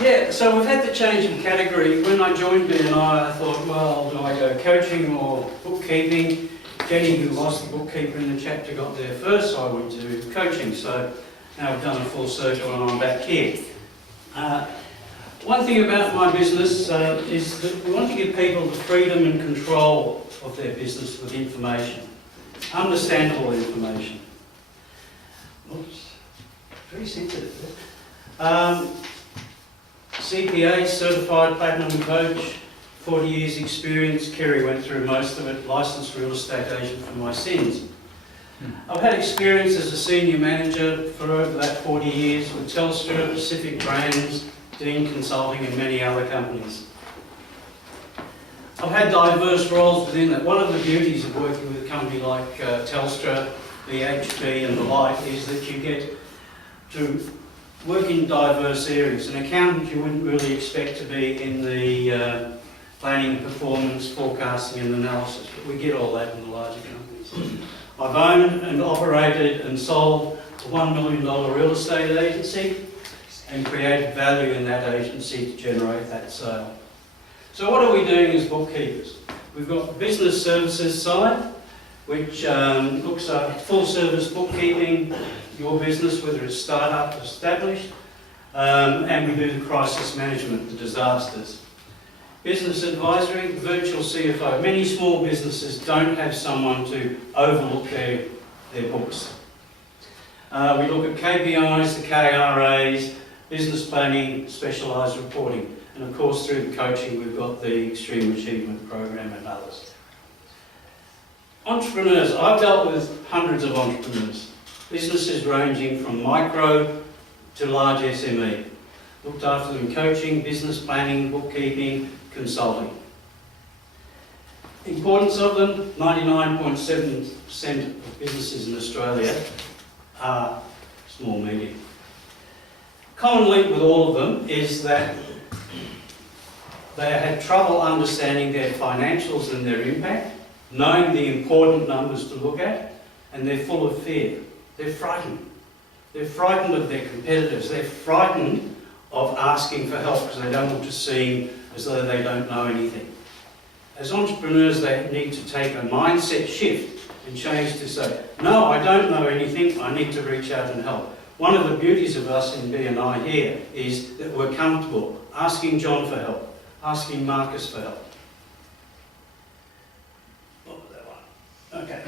Yeah, so we've had the change in category. When I joined BNI, I thought, well, do I go coaching or bookkeeping? Jenny, who was the bookkeeper in the chapter, got there first, so I went to coaching. So now I've done a full circle and I'm back here. One thing about my business is that we want to give people the freedom and control of their business with information. Understandable information. Oops, very sensitive. CPA, Certified Platinum Coach, 40 years experience. Kerry went through most of it. Licensed real estate agent for my sins. I've had experience as a senior manager for over that 40 years with Telstra, Pacific Brands, Dean Consulting and many other companies. I've had diverse roles within that. One of the beauties of working with a company like Telstra, BHP and the like is that you get to work in diverse areas. An accountant you wouldn't really expect to be in the planning, performance, forecasting and analysis, but we get all that in the larger companies. I've owned and operated and sold a $1 million real estate agency and created value in that agency to generate that sale. So what are we doing as bookkeepers? We've got the business services side, which looks at full service bookkeeping, your business, whether it's start-up or established, and we do the crisis management, the disasters. Business advisory, virtual CFO. Many small businesses don't have someone to overlook their books. We look at KPIs, the KRAs, business planning, specialised reporting. And of course through the coaching we've got the Extreme Achievement Program and others. Entrepreneurs, I've dealt with hundreds of entrepreneurs. Businesses ranging from micro to large SME. Looked after them coaching, business planning, bookkeeping, consulting. Importance of them, 99.7% of businesses in Australia are small, medium. Common link with all of them is that they had trouble understanding their financials and their impact, knowing the important numbers to look at, and they're full of fear. They're frightened. They're frightened of their competitors. They're frightened of asking for help because they don't want to seem as though they don't know anything. As entrepreneurs, they need to take a mindset shift and change to say, no, I don't know anything, I need to reach out and help. One of the beauties of us in BNI here is that we're comfortable asking John for help, asking Marcus for help. What was that one? Okay.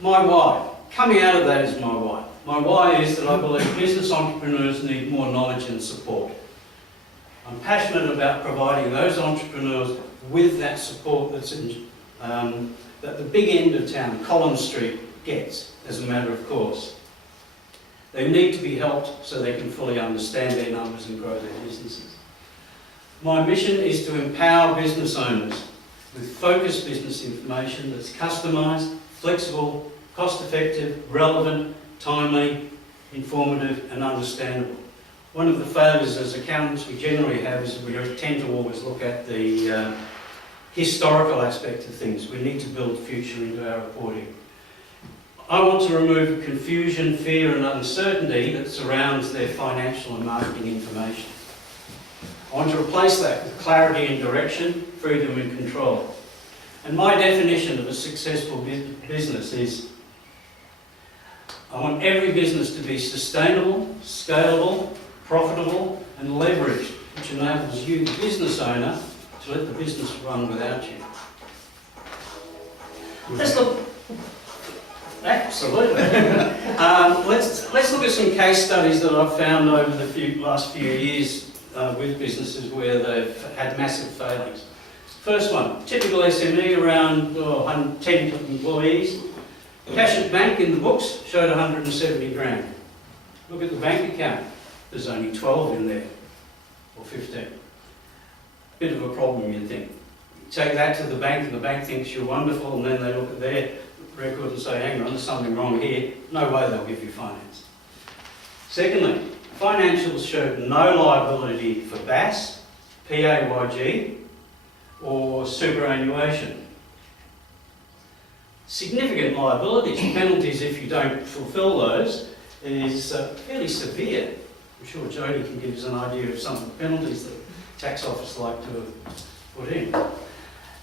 My why. Coming out of that is my why. My why is that I believe business entrepreneurs need more knowledge and support. I'm passionate about providing those entrepreneurs with that support that's in, that the big end of town, Collins Street, gets as a matter of course. They need to be helped so they can fully understand their numbers and grow their businesses. My mission is to empower business owners with focused business information that's customised, flexible, cost-effective, relevant, timely, informative and understandable. One of the failures as accountants we generally have is we tend to always look at the historical aspect of things. We need to build future into our reporting. I want to remove confusion, fear and uncertainty that surrounds their financial and marketing information. I want to replace that with clarity and direction, freedom and control. And my definition of a successful business is I want every business to be sustainable, scalable, profitable and leveraged, which enables you, the business owner, to let the business run without you. Let's look. Absolutely. Let's look at some case studies that I've found over the last few years with businesses where they've had massive failings. First one, typical SME, around 10 employees. Cash at bank in the books showed 170 grand. Look at the bank account. There's only 12 in there, or 15. Bit of a problem, you'd think. You take that to the bank and the bank thinks you're wonderful, and then they look at their record and say, hang on, there's something wrong here. No way they'll give you finance. Secondly, financials showed no liability for BAS, PAYG, or superannuation. Significant liabilities, penalties if you don't fulfil those, is fairly severe. I'm sure Jody can give us an idea of some of the penalties that tax office like to put in.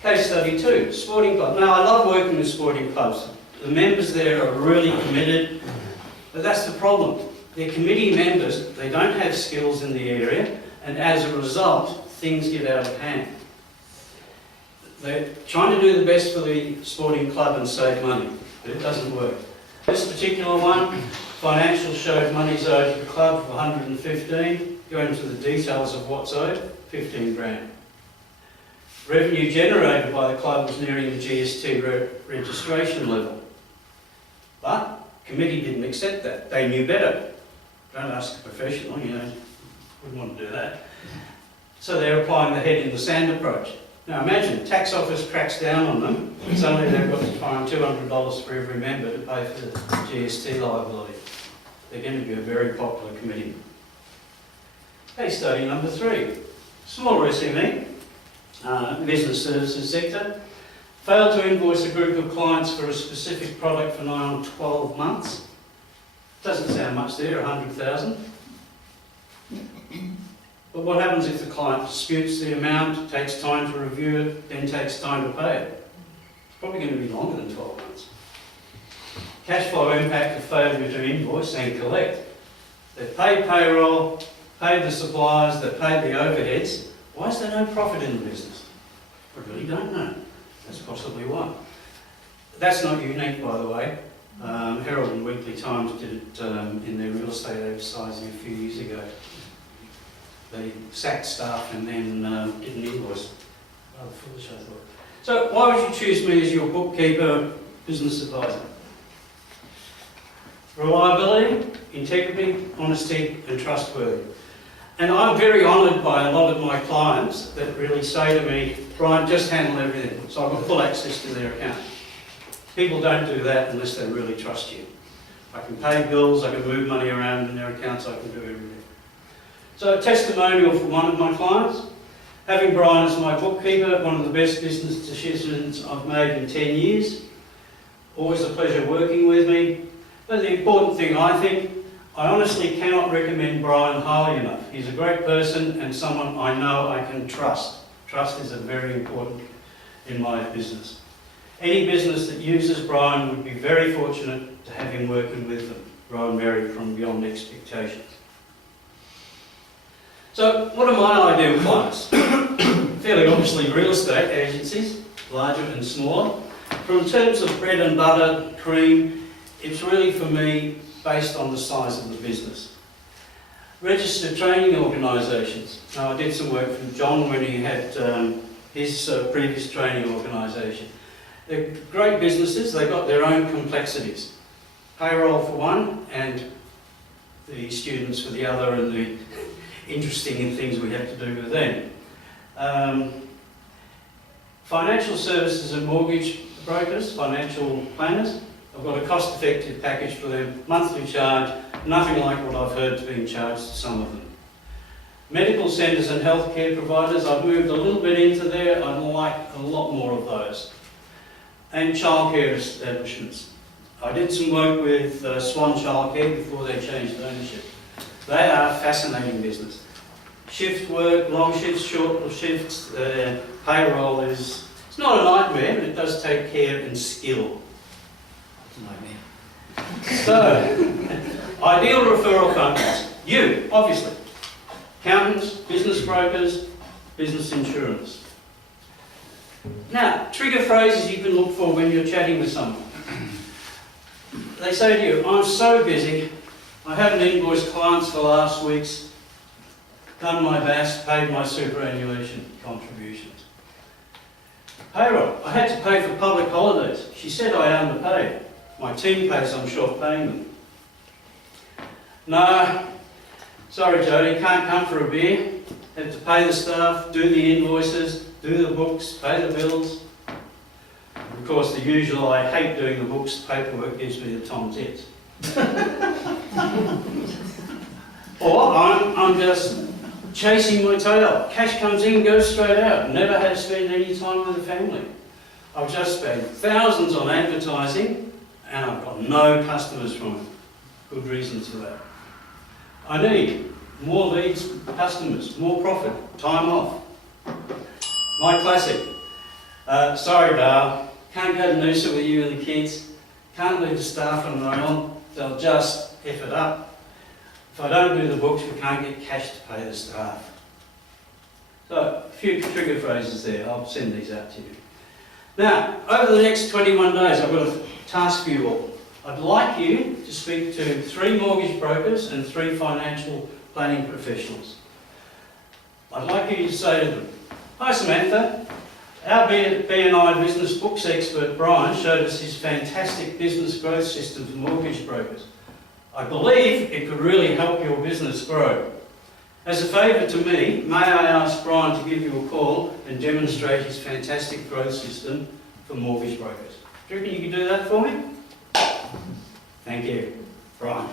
Case study 2, sporting club. Now, I love working with sporting clubs. The members there are really committed, but that's the problem. They're committee members, they don't have skills in the area, and as a result, things get out of hand. They're trying to do the best for the sporting club and save money, but it doesn't work. This particular one, financial showed money's owed to the club for 115, going into the details of what's owed, 15 grand. Revenue generated by the club was nearing the GST registration level. But committee didn't accept that. They knew better. Don't ask a professional, you know, wouldn't want to do that. So they're applying the head in the sand approach. Now imagine, tax office cracks down on them, suddenly they've got to find $200 for every member to pay for the GST liability. They're going to be a very popular committee. Case study number 3. Smaller SME, business services sector, failed to invoice a group of clients for a specific product for nigh on 12 months. Doesn't sound much there, 100,000. But what happens if the client disputes the amount, takes time to review it, then takes time to pay it? It's probably going to be longer than 12 months. Cash flow impact of failure to invoice and collect. They've paid payroll, paid the suppliers, they've paid the overheads. Why is there no profit in the business? I really don't know. That's possibly why. That's not unique, by the way. Herald and Weekly Times did it in their real estate advertising a few years ago. They sacked staff and then didn't invoice. Rather foolish, I thought. So why would you choose me as your bookkeeper, business advisor? Reliability, integrity, honesty and trustworthy. And I'm very honoured by a lot of my clients that really say to me, Brian, just handle everything. So I've got full access to their account. People don't do that unless they really trust you. I can pay bills, I can move money around in their accounts, I can do everything. So a testimonial from one of my clients. Having Brian as my bookkeeper, one of the best business decisions I've made in 10 years. Always a pleasure working with me. But the important thing, I think, I honestly cannot recommend Brian highly enough. He's a great person and someone I know I can trust. Trust is very important in my business. Any business that uses Brian would be very fortunate to have him working with them. Brian Merry from Beyond Expectations. So, what are my ideal clients? Fairly obviously real estate agencies, larger and smaller. From terms of bread and butter, cream, it's really for me based on the size of the business. Registered training organisations. Now I did some work for John when he had his previous training organisation. They're great businesses, they've got their own complexities. Payroll for one and the students for the other and the interesting things we have to do with them. Financial services and mortgage brokers, financial planners. I've got a cost-effective package for them, monthly charge, nothing like what I've heard being charged to some of them. Medical centres and healthcare providers, I've moved a little bit into there, I'd like a lot more of those. And childcare establishments. I did some work with Swan Childcare before they changed ownership. They are a fascinating business. Shift work, long shifts, short shifts, payroll is, it's not a nightmare, but it does take care and skill. It's a nightmare. So, ideal referral companies. You, obviously. Accountants, business brokers, business insurance. Now, trigger phrases you can look for when you're chatting with someone. They say to you, I'm so busy, I haven't invoiced clients for last week's, done my best, paid my superannuation contributions. Payroll, I had to pay for public holidays. She said I underpaid. My team pays, I'm short paying them. No, sorry Jody, can't come for a beer. Have to pay the staff, do the invoices, do the books, pay the bills. Of course, the usual, I hate doing the books, paperwork gives me the tom tits. Or I'm just chasing my tail. Cash comes in, goes straight out. Never had to spend any time with the family. I've just spent thousands on advertising and I've got no customers from it. Good reasons for that. I need more leads, customers, more profit, time off. My classic. Sorry, Dale, can't go to Noosa with you and the kids. Can't leave the staff on their own. They'll just F it up. If I don't do the books, we can't get cash to pay the staff. So, a few trigger phrases there. I'll send these out to you. Now, over the next 21 days, I've got a task for you all. I'd like you to speak to 3 mortgage brokers and 3 financial planning professionals. I'd like you to say to them, "Hi Samantha, our BNI business books expert Brian showed us his fantastic business growth system for mortgage brokers. I believe it could really help your business grow. As a favour to me, may I ask Brian to give you a call and demonstrate his fantastic growth system for mortgage brokers?" Do you reckon you can do that for me? Thank you, Brian.